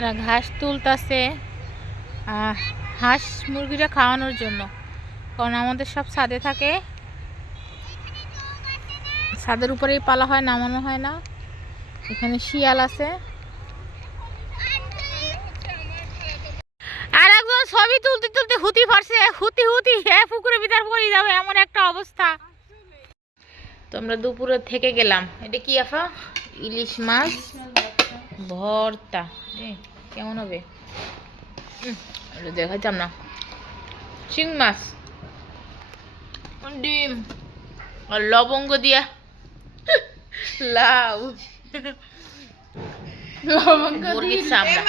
এরা ঘাস তুলতাছে হাঁস মুরগিটা খাওয়ানোর জন্য। কারণ আমাদের সব ছাদে থাকে। ছাদের উপরেই পালা হয়, নামানো হয় না। এখানে শিয়াল আছে। আর একজন ছবি তুলতে তুলতে হুতি ফারছে হুতি হুতি হ্যাঁ পুকুরের ভিতর পড়ে যাবে এমন একটা অবস্থা। তো আমরা দুপুরে থেকে গেলাম। এটা কি আফা? ইলিশ মাছ? ভর্তা। কেমন হবে? দেখাচ্ছিলাম না শিং মাছ। ডিম? আর লবঙ্গ দিয়া। লাউ। লবঙ্গ মুরগির চামড়া।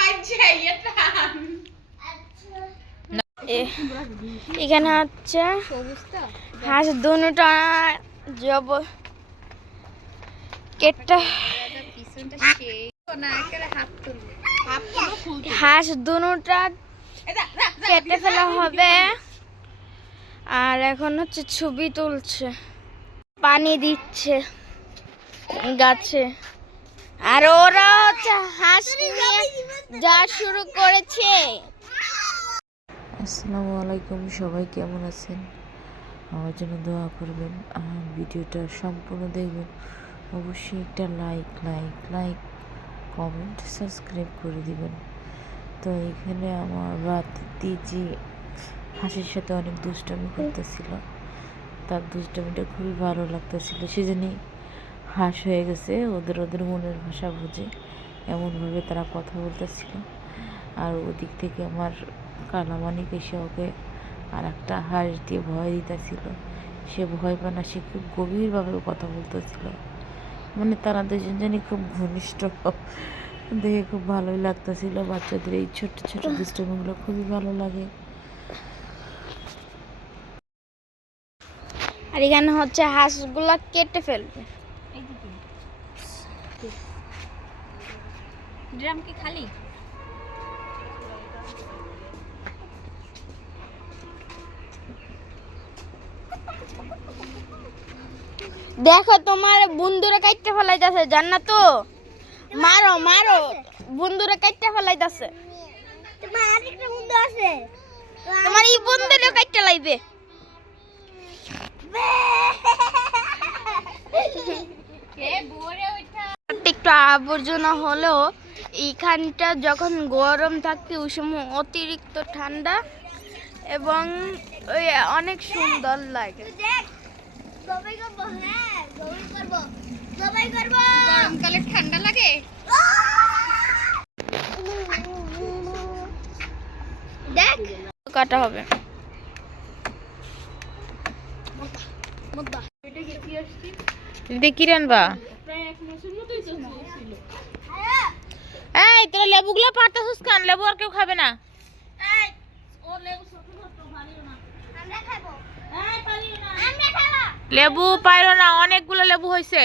এখানে হচ্ছে হাঁস দুটা জব। কেটে হাঁস দুটা কেটে ফেলা হবে। আর এখন হচ্ছে ছবি তুলছে। পানি দিচ্ছে গাছে। আর ওরা হচ্ছে হাঁস যা শুরু করেছে। আসসালামু আলাইকুম, সবাই কেমন আছেন? আমার জন্য দোয়া করবেন। ভিডিওটা সম্পূর্ণ দেখবেন। অবশ্যই একটা like like like comment subscribe করে দিবেন। তো এখানে আমার যে হাসির সাথে অনেক দুষ্টামি করতেছিল, তার দুষ্টামিটা খুবই ভালো লাগতেছিল। সেজন্যই হাঁস হয়ে গেছে, ওদের ওদের মনের ভাষা বুঝে এমনভাবে তারা কথা বলতেছিল। আর ওদিক থেকে আমার কালামানিক এসে ওকে আর একটা হাঁস দিয়ে ভয় দিতেছিল। সে ভয় পায় না, সে খুব গভীরভাবে কথা বলতেছিল। মানে তারা দুজন জানি খুব ঘনিষ্ঠ। দেখে খুব ভালোই লাগতেছিল বাচ্চাদের এই ছোট ছোট দুষ্টমিগুলো খুবই ভালো লাগে। আর এখানে হচ্ছে হাঁসগুলা কেটে ফেলবে। ড্রাম কি খালি? দেখো তোমার বন্ধুরা কাটতে ফেলাইতেছে জান না তো? মারো মারো। বন্ধুরা কাটতে ফেলাইতেছে। তোমার আরেকটা বন্ধু আছে। তোমার এই বন্ধুরা কাটতে লাইবে। একটু আবর্জনা হলেও এইখানটা যখন গরম থাকে ওই সময় অতিরিক্ত ঠান্ডা এবং ওই অনেক সুন্দর লাগে। গরমকালে ঠান্ডা লাগে? দেখ। কাটা হবে। দেখি রানবা। এই তোরা লেবুগুলো পারতেছিস কান? লেবু আর কেউ খাবে না। লেবু পাইরো না, অনেকগুলো লেবু হয়েছে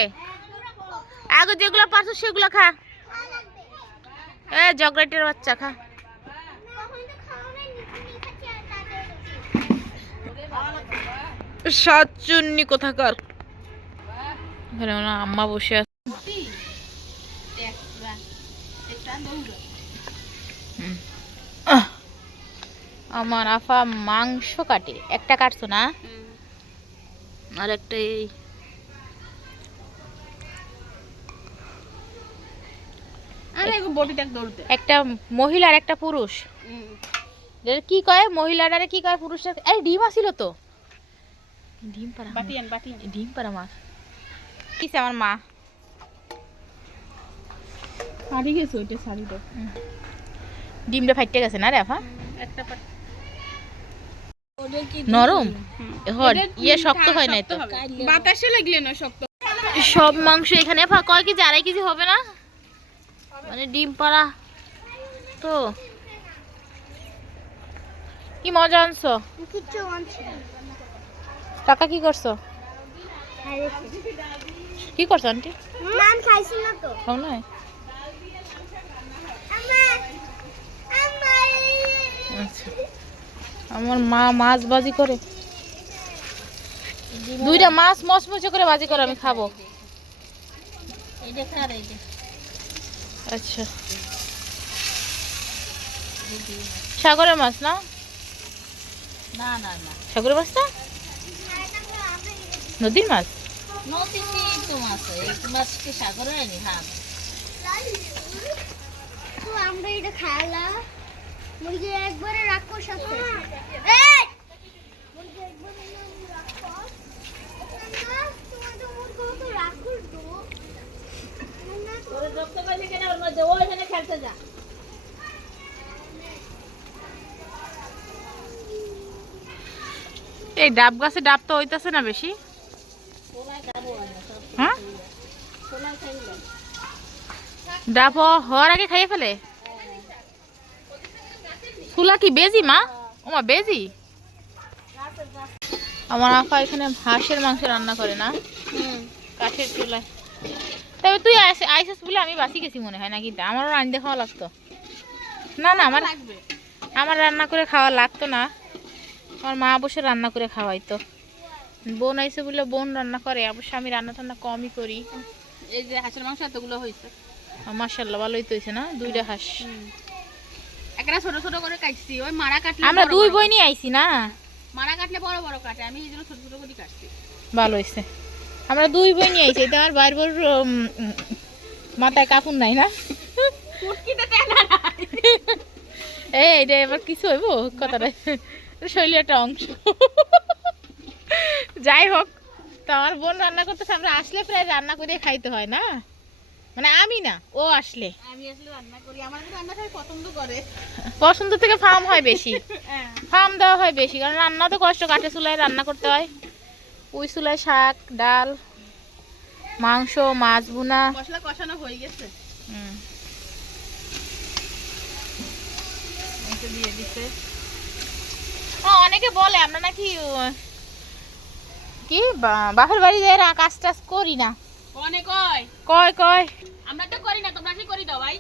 আগে যেগুলো পারছ সেগুলো খা। এ জগরেটের বাচ্চা খা। সাতচুন্নি কোথাকার? আম্মা বসে আছে। আমার আফা মাংস কাটে। একটা কাটছো না? আর একটা এই একটা মহিলা আর একটা পুরুষ। কি কয়? মহিলাটারে কি কয়? ডিম আসিল তো। ডিম পারা ডিম পারা মাছ কিছে আমার মা? হারিয়ে গেছে ওইটা শাড়িটা ডিমটা ফাইটে গেছে না রে আফা? নরম? ইয়ে শক্ত হয় নাই তো। বাতাসে লাগলে না শক্ত। সব মাংস এখানে কয় কেজি? আড়াই কেজি হবে না? মানে ডিম পাড়া তো। কি মজা আনছো? কাকা কি করছ? কি করছ আন্টি? না খাও নয় আচ্ছা। আমার মা মাছ বাজি করে। দুইটা মাছ মচমচে করে বাজি করে আমি খাব। আচ্ছা। সাগরের মাছ না? না না না। সাগরের মাছ না? নদীর মাছ? হ্যাঁ। আমরা এটা খাইলা মুরগি একবারে রাক্ষস আছে। খেলতে যা। এই ডাব গাছে ডাব তো হইতাছে না বেশি? হ্যাঁ? ডাব হওয়ার আগে খাইয়ে ফেলে? ফুলা কি বেজি মা? ওমা বেজি? আমার আপা এখানে হাঁসের মাংস রান্না করে না। কাঠের চুলায়। তবে তুই আইস- আইসিস বলে আমি বাসি গেছি মনে হয় নাকি আমারও রান্না খাওয়া লাগতো। না না আমার আমার রান্না করে খাওয়া লাগতো না। আমার মা অবশ্য রান্না করে খাওয়াইতো। বোন আইসে বলে বোন রান্না করে অবশ্য আমি রান্না টান্না কমই করি। এই যে হাঁসের মাংস এতগুলো হয়েছে মার্শাল্লাহ ভালোই তো হয়েছে না? দুইটা হাঁস। একটা ছোট ছোট করে কাটছি ওই মারা কাটলে আমরা দুই বই নিয়ে আইছি না? মারা কাটলে বড় বড় কাটে আমি এই জন্য ছোট ছোট করে কাটছি। ভালো হয়েছে আমরা দুই বই নিয়ে আইছি এটা আমার বাইর বোর উম, উম, মাথায় কাপড় নাই না? ফুটকিতে টেনা না এই এটা এবার কিছু হইব? কথাটা শৈলীর একটা অংশ। যাই হোক তো আমার বোন রান্না করতেছে আমরা আসলে প্রায় রান্না করে খাইতে হয় না? মানে আমি না ও আসলে। আমি আসলে রান্না করি। আমার রান্না সবাই পছন্দ করে। পছন্দ থেকে ফার্ম হয় বেশি। হ্যাঁ। ফার্ম দেওয়া হয় বেশি কারণ রান্না তো কষ্ট কাঠে চুলায় রান্না করতে হয়। ওই চুলায় শাক ডাল মাংস মাছ বুনা মশলা কষানো হয়ে গেছে। হুম। দিয়ে অনেকে বলে আমরা নাকি কি বাপের বাড়ি যাই কাজ টাজ করি না। অনেক কয়? কয় কয়? আমরা তো করি না তোমরা কি করি দাও ভাই?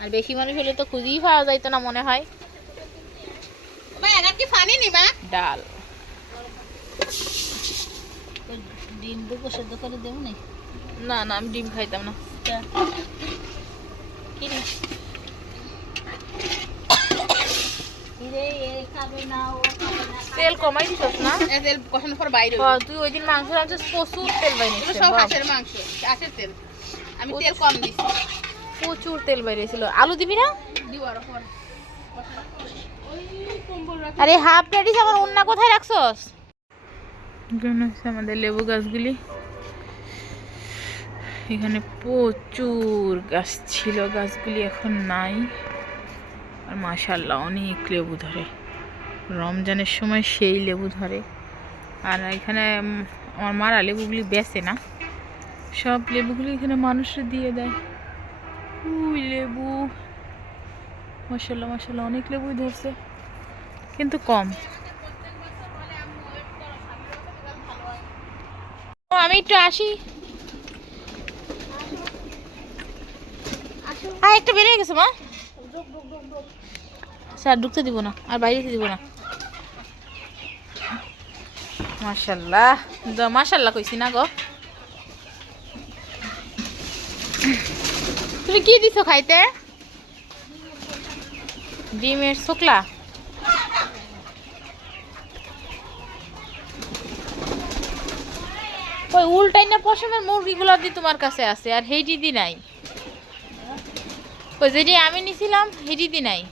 আর বেশি মানুষ হলে তো খুঁজেই পাওয়া যাইতো না মনে হয়। ভাই এখন কি ফানি নিবা ডাল। ডিম দুপুর সেদ্ধ করে দেবো না। না না আমি ডিম খাইতাম না। কিরে কিরে এ খাবে না ও খাবে না তেল কমাই দিছস না? কষানোর পর বাইরে তুই ওই দিন মাংস রাঁধছিস প্রচুর তেল বাইরেছিল সব হাঁসের মাংস হাঁসের তেল। আমি তেল কম দিছি। প্রচুর তেল বাইরেছিল। আলু দিবি না? দিবার পর। আরে হাফ প্লেটিস আমার অন্য কোথায় রাখছস? আমাদের লেবু গাছগুলি। এখানে প্রচুর গাছ ছিল গাছগুলি এখন নাই। আর মাশাল্লাহ অনেক লেবু ধরে। রমজানের সময় সেই লেবু ধরে। আর এখানে আমার মারা লেবুগুলি বেচে না। সব লেবুগুলি এখানে মানুষের দিয়ে দেয়। উই লেবু। মাশাল্লাহ মাশাল্লাহ অনেক লেবুই ধরছে। কিন্তু কম। আমি একটু আসি। হ্যাঁ একটা বেরিয়ে গেছে মা। স্যার ঢুকতে দিব না, আর বাইরে দিব না। মাশাল্লাহ, দ- মাশাল্লাহ কইছি না গো। তুমি কি দিছো খাইতে? ডিমের শুকলা। ওই উল্টাই না পশমের মুরগিগুলো দি তোমার কাছে আছে, আর হেইটি দি নাই। ওই যেটি আমি নিছিলাম হেইটি দি নাই।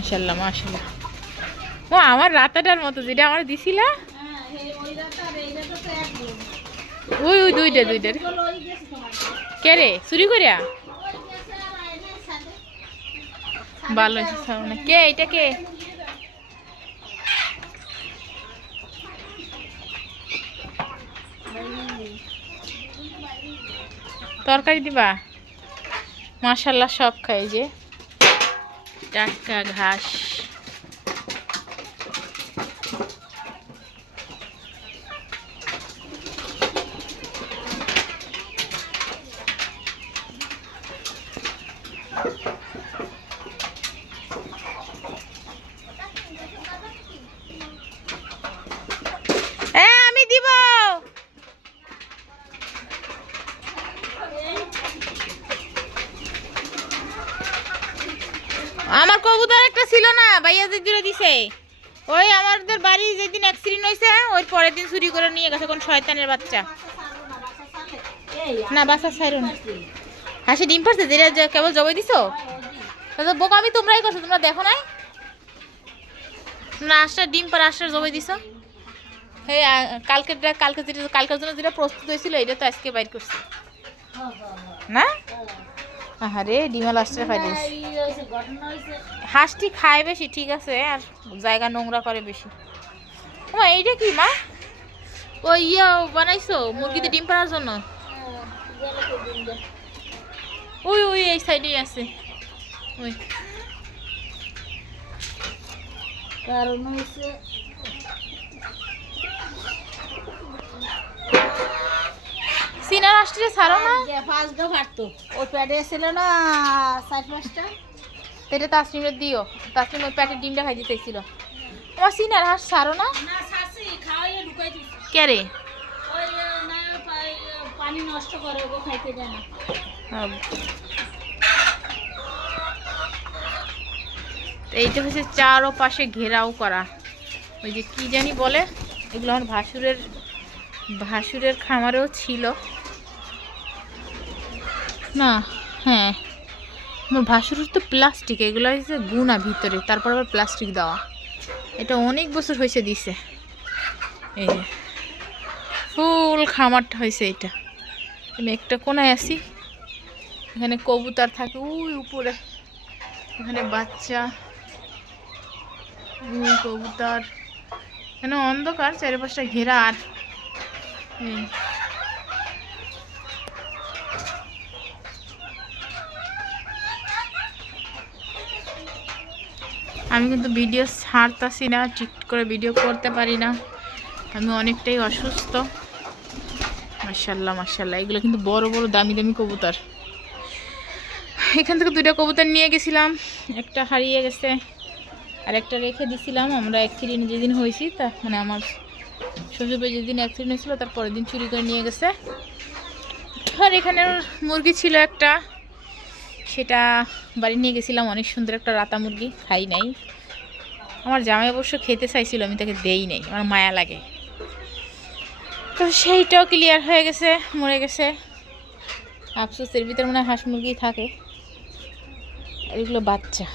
মাশাল্লাহ মাশাল্লাহ ও, আমার রাতাটার মতো, যেটা আমার দিছিলা? ওই ওই দুইটা দুইটা কে রে? চুরি করিয়া ভালো হয়েছে কে এটা কে? তরকারি দিবা? মাশাল্লাহ সব খাই যে। টাটকা ঘাস হ্যাঁ আমি দিব না ভাইয়াদের দিলে দিছে। ওই আমাদের বাড়ি যেদিন অ্যাক্সিডেন্ট হয়েছে ওই পরের দিন চুরি করে নিয়ে গেছে কোন শয়তানের বাচ্চা। না বাসা ছাইরো না। হাসি ডিম পারছে যেটা কেবল জবাই দিছো? তা বোকা আমি তোমরাই করছ তোমরা দেখো নাই? না আটটা ডিম পার আটটা জবাই দিছো? আ, কালকের কালকে যেটা কালকের জন্য যেটা প্রস্তুত হয়েছিল এটা তো আজকে বাইর করছে। না? আরে ডিমা লাস্টের খাই দিয়েছে হাঁসটি খায় বেশি ঠিক আছে আর জায়গা নোংরা করে বেশি। মা এইটা কি মা? ও ইয়া বানাইছো? মুরগিতে ডিম পাড়ার জন্য? ওই ওই এই সাইডেই আছে। ওই। কারণ হচ্ছে সিনার আসতে ছাড়ো না। ডো কাটতো ওই প্যাডে ছিল না চার পাঁচটা। এটা তাসনিমের দিও। তাসনিম ওই প্যাটের ডিমটা খাই দিতেছিল। আমার সিনার হাঁস ছাড়ো না। কে রে? ওই না পানি নষ্ট করে ওকে খাইতে দেয় না। এইটা হচ্ছে চারো পাশে ঘেরাও করা। ওই যে কি জানি বলে এগুলো আমার ভাসুরের ভাসুরের খামারেও ছিল। না হ্যাঁ। আমার ভাসুরের তো প্লাস্টিক এগুলো হচ্ছে গুণা ভিতরে, তারপর আবার প্লাস্টিক দেওয়া। এটা অনেক বছর হয়েছে দিছে। এই যে, ফুল খামারটা হয়েছে এটা। আমি একটা কোনায় আসি এখানে কবুতর থাকে ওই উপরে। এখানে বাচ্চা কবুতর। এখানে অন্ধকার, চারিপাশটা ঘেরা আর। এই। আমি কিন্তু ভিডিও ছাড়তাছি না, ঠিক করে ভিডিও করতে পারি না। আমি অনেকটাই অসুস্থ। মার্শাল্লাহ মার্শাল্লাহ এগুলো কিন্তু বড় বড়, দামি দামি কবুতর। এখান থেকে দুইটা কবুতর নিয়ে গেছিলাম, একটা হারিয়ে গেছে, আর একটা রেখে দিছিলাম। আমরা অ্যাক্সিডেন্ট যেদিন হয়েছি, তা মানে আমার শ্বশুরবাড়ি যেদিন অ্যাক্সিডেন্ট হয়েছিল, তার পরের দিন চুরি করে নিয়ে গেছে। আর এখানে মুরগি ছিল একটা। সেটা বাড়ি নিয়ে গেছিলাম অনেক সুন্দর একটা রাতা মুরগি খাই নাই। আমার জামাই অবশ্য খেতে চাইছিল আমি তাকে দেই নাই আমার মায়া লাগে। তো সেইটাও ক্লিয়ার হয়ে গেছে মরে গেছে। আফসোসের ভিতরে মনে হয় হাঁস মুরগি থাকে। এগুলো বাচ্চা।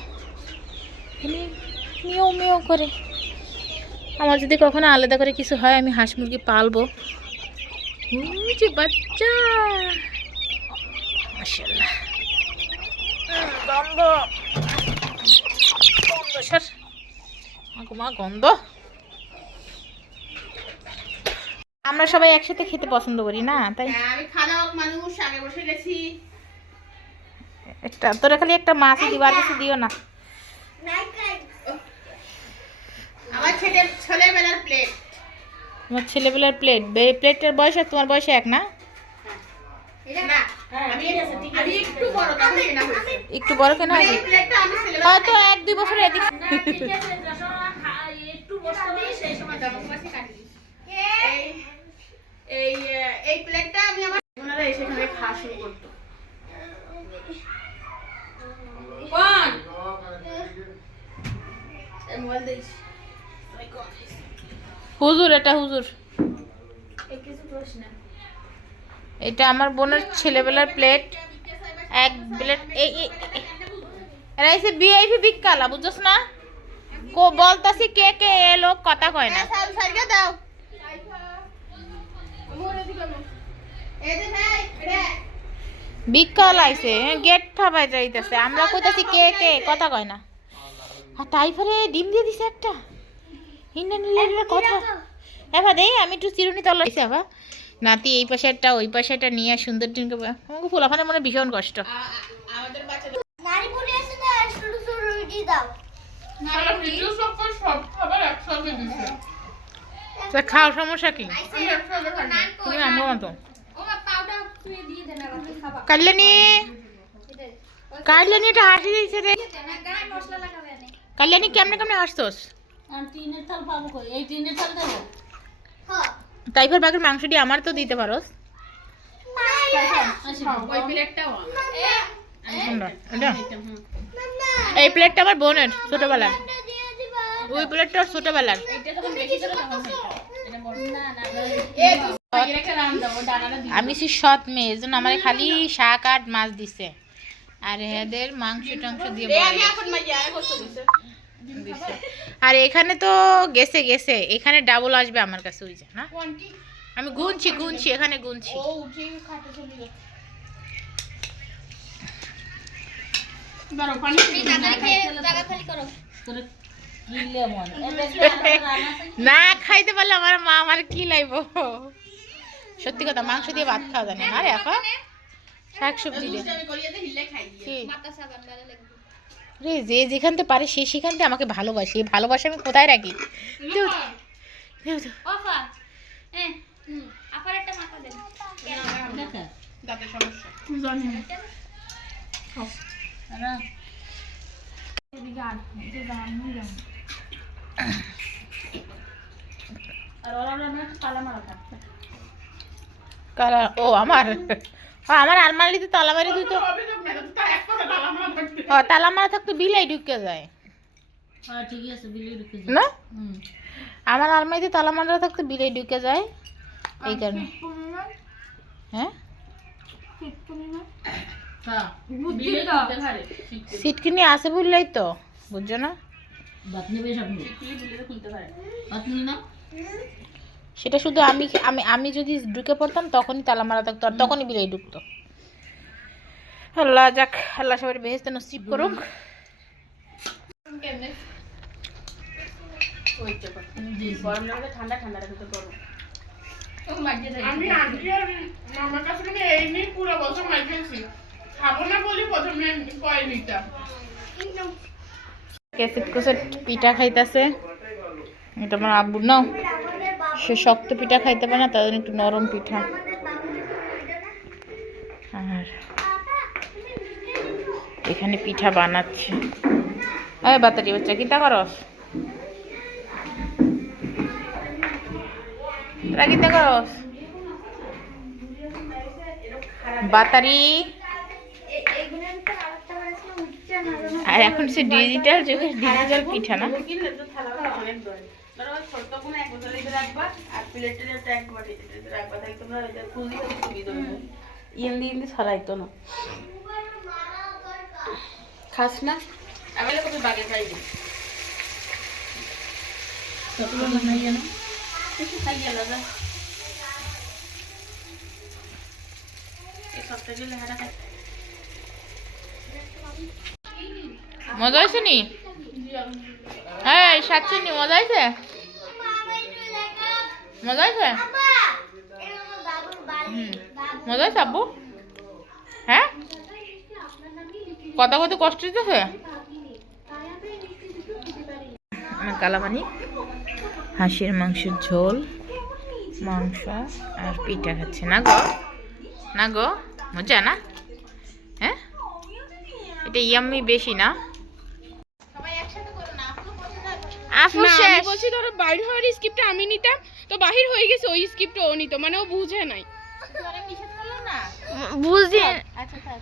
খালি মিও করে। আমার যদি কখনো আলাদা করে কিছু হয় আমি হাঁস মুরগি পালবো। যে বাচ্চা! মাশাআল্লাহ। উম, গন্ধ। গন্ধ আগো মা গন্ধ। আমরা সবাই একসাথে খেতে পছন্দ করি না? তাই? হ্যাঁ, আমি খাওয়া মানুষ আগে বসে গেছি। একটা তোরা খালি একটা মাছ দিবার কিছু দিও না। আমার ছেলেবেলার প্লেট ছেলেবেলার প্লেট প্লেটের বয়স আর তোমার বয়স এক না? একটু বড় তখন কেনা হয়েছে? একটু বড় কেন হয়তো এক দুই বছর এদিক এই এই প্লেটটা আমি আমার ওনারা এসে এখানে খাওয়া শুরু করতো। কোন? মোবাইল দিস হুজুর এটা হুজুর। এটা আমার বোনের ছেলেবেলার প্লেট এক প্লেট এই এরা এসে বিআইপি বিকালা বুঝছস না? কো বলতাছি কে কে এলো কথা কয় না। দাও। বিকাল আইছে গেট থাবাই যাইতেছে। আমরা কইতাছি কে কে কথা কয় না। আর তাই ফলে ডিম দিয়ে দিছে একটা। নিলে কথা। এবার দেই আমি একটু চিরুনি তলা দিছি আবার। নাতি এই পাশে একটা ওই পাশে একটা নিয়ে সুন্দর ডিমকে আমাকে ফুলাখানে মনে হয় ভীষণ কষ্ট। আমাদের বাচ্চা নারী পুরি আছে না শুরু শুরু দাও। খাও সমস্যা কি? কাল্যাণী কাল্যাণী এটা হাসি দিয়েছে রে। গায়ে মশলা লাগাবে না। কাল্যাণী কেমনে কেমনে হাসতোস? টিনের থাল পাবো কই? এই টিনের থাল দেবো? হ্যাঁ তাই ফের বাকির মাংসটি আমার তো দিতে হুম এই প্লেটটা আমার বোনের ছোটবেলার। ওই প্লেটটা ছোটবেলার। আমি সে সৎ মেয়ে এর জন্য আমার খালি শাক আর মাছ দিছে। আর এদের মাংস টাংস দিয়ে দিছে। আর এখানে তো গেছে গেছে। এখানে ডাবল আসবে আমার কাছে ওই যে না? আমি গুনছি গুনছি এখানে গুনছি। না খাইতে পারলে আমার মা আমার কি লাইব? সত্যি কথা মাংস দিয়ে ভাত খাওয়া জানে না। রে এখন শাক সবজি দিয়ে? রে যে যেখানতে পারে সে সেখানতে আমাকে ভালোবাসে এই ভালোবাসা আমি কোথায় রাখি? দেও তো, দেও তো। কারা। ও আমার। আমার আলমারিতে তালা মারি দিত। ও তালা মারা থাকতো বিলাই ঢুকে যায়। না? আমার আলমারিতে তালা মারা থাকতো বিলাই ঢুকে যায় এই কারণে। হ্যাঁ? সিটকিনি আছে বললেই তো বুঝছ না? সেটা শুধু আমি আমি আমি যদি ঢুকে পড়তাম তখনই তালা মারা থাকতো আর তখনই বিলাই ঢুকতো। আল্লাহ যাক আল্লাহ সবাই বেহেস্তে নসিব করুক। ঠান্ডা ঠান্ডা রাখতে গরম। আমি আজকে মামার কাছে মানে এই নিয়ে পুরো বছর মাই খাব না বলে প্রথমে কয় নিতাম ক্যাসেট কোসেট পিঠা খাইতেছে। এটা আমার আব্বুর নাও। সে শক্ত পিঠা খাইতে পারে না তাদের একটু নরম পিঠা। এখানে পিঠা বানাচ্ছে। এই বাতারি বাচ্চা কিতা করস? তোরা কিতা করস? বাতারি। আর এখন সে ডিজিটাল যুগে ডিজিটাল পিঠা না? ইন্দি ছড়াইতো না। খাস না? আমি কত বাগে খাই দিই। কিছু খাই। গেল মজা হয়েছে নি? এই সাতচুন্নি মজা হয়েছে? মজা হয়েছে? মজা হয়েছে আব্বু? হ্যাঁ? কথা কত কষ্ট দিতেছে আমার কালামানি হাঁসের মাংসের ঝোল মাংস আর পিঠা খাচ্ছে। না গো না গো মজা না? হ্যাঁ? এটা ইয়াম্মি বেশি না? আফু শেষ। বলছি বাইর হওয়ার স্ক্রিপ্টটা আমি নিতাম তো বাহির হয়ে গেছে ওই ও নিত মানে ও বুঝে নাই। বুঝে আচ্ছা থাক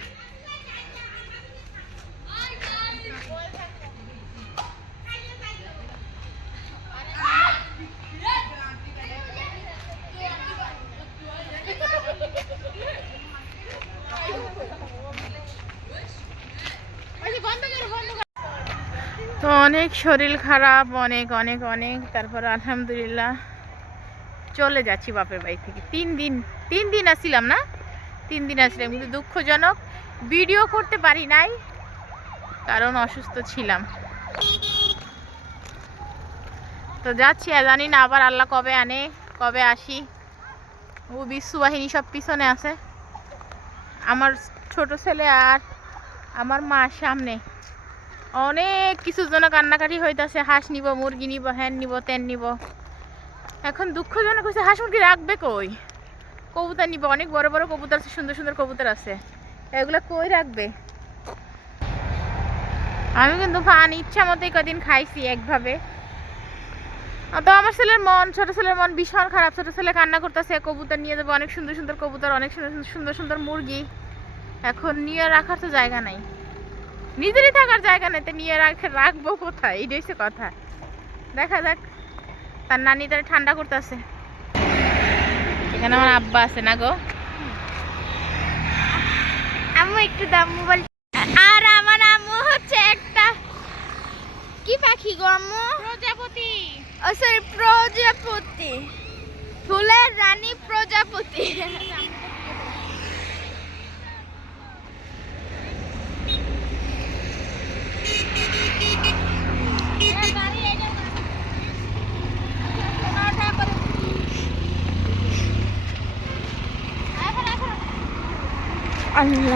অনেক শরীর খারাপ, অনেক অনেক অনেক। তারপর আলহামদুলিল্লাহ চলে যাচ্ছি বাপের বাড়ি থেকে। তিন দিন তিন দিন আসছিলাম না? তিন দিন আসছিলাম, কিন্তু দুঃখজনক ভিডিও করতে পারি নাই, কারণ অসুস্থ ছিলাম। তো যাচ্ছি জানি না আবার আল্লাহ কবে আনে, কবে আসি। ও বিশ্ববাহিনী সব পিছনে আছে। আমার ছোট ছেলে আর আমার মা সামনে। অনেক কিছুর জন্য কান্নাকাটি হইতাছে। হাঁস নিব, মুরগি নিব হ্যান নিব, তেন নিব। এখন দুঃখজনক হয়েছে হাঁস মুরগি রাখবে কই? কবুতর নিব, অনেক বড় বড় কবুতর আছে, সুন্দর সুন্দর কবুতর আছে। এগুলো কই রাখবে? আমি কিন্তু পান ইচ্ছা মতোই কদিন খাইছি একভাবে। তো আমার ছেলের মন, ছোট ছেলের মন ভীষণ খারাপ। ছোট ছেলে কান্না করতেছে, কবুতর নিয়ে যাব, অনেক সুন্দর সুন্দর কবুতর, অনেক সুন্দর সুন্দর সুন্দর মুরগি। এখন নিয়ে রাখার তো জায়গা নাই। নিজেরই থাকার জায়গা নেই নিয়ে রাখে রাখব কোথায়? এই হচ্ছে কথা। দেখা যাক। তার নানি তার ঠান্ডা করতেছে। এখানে আমার আব্বা আছে না গো? আম্মু একটু দাম মোবাইল। আর আমার আম্মু হচ্ছে একটা কি পাখি গো আম্মু? প্রজাপতি। ও সরি প্রজাপতি। ফুলের রানী প্রজাপতি।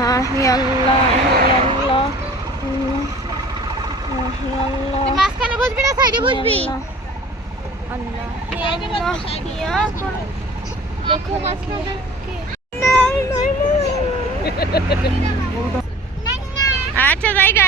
আল্লাহ আল্লাহ আল্লাহ আল্লাহ। তুই মাঝখানে বুঝবি না সাইডে বুঝবি আল্লাহ দেখো মাঝখানে আচ্ছা জায়গা।